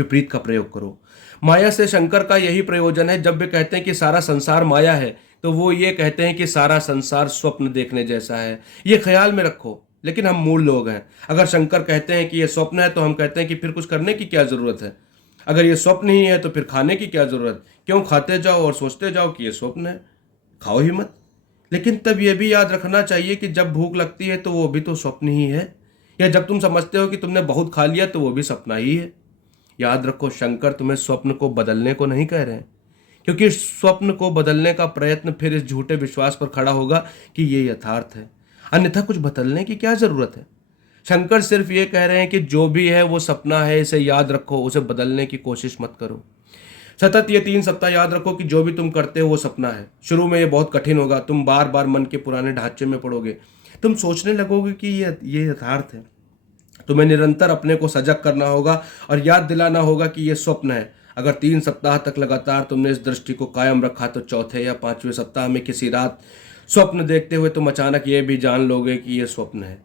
विपरीत का प्रयोग करो। माया से शंकर का यही प्रयोजन है। जब वे कहते हैं कि सारा संसार माया है, तो वो ये कहते हैं कि सारा संसार स्वप्न देखने जैसा है। ये ख्याल में रखो। लेकिन हम मूल लोग हैं। अगर शंकर कहते हैं कि ये स्वप्न है, तो हम कहते हैं कि फिर कुछ करने की क्या जरूरत है। अगर ये स्वप्न ही है तो फिर खाने की क्या जरूरत। क्यों खाते जाओ और सोचते जाओ कि ये स्वप्न है, खाओ ही मत। लेकिन तब यह भी याद रखना चाहिए कि जब भूख लगती है तो वो भी तो स्वप्न ही है, या जब तुम समझते हो कि तुमने बहुत खा लिया तो वो भी सपना ही है। याद रखो, शंकर तुम्हें स्वप्न को बदलने को नहीं कह रहे हैं, क्योंकि स्वप्न को बदलने का प्रयत्न फिर इस झूठे विश्वास पर खड़ा होगा कि ये यथार्थ है, अन्यथा कुछ बदलने की क्या जरूरत है। शंकर सिर्फ ये कह रहे हैं कि जो भी है वो सपना है, इसे याद रखो, उसे बदलने की कोशिश मत करो। सतत ये 3 सप्ताह याद रखो कि जो भी तुम करते हो वो सपना है। शुरू में ये बहुत कठिन होगा, तुम बार बार मन के पुराने ढांचे में पड़ोगे, तुम सोचने लगोगे कि ये यथार्थ है। तुम्हें निरंतर अपने को सजग करना होगा और याद दिलाना होगा कि ये स्वप्न है। अगर 3 सप्ताह तक लगातार तुमने इस दृष्टि को कायम रखा, तो चौथे या 5वें सप्ताह में किसी रात स्वप्न देखते हुए तुम अचानक ये भी जान लोगे कि ये स्वप्न है।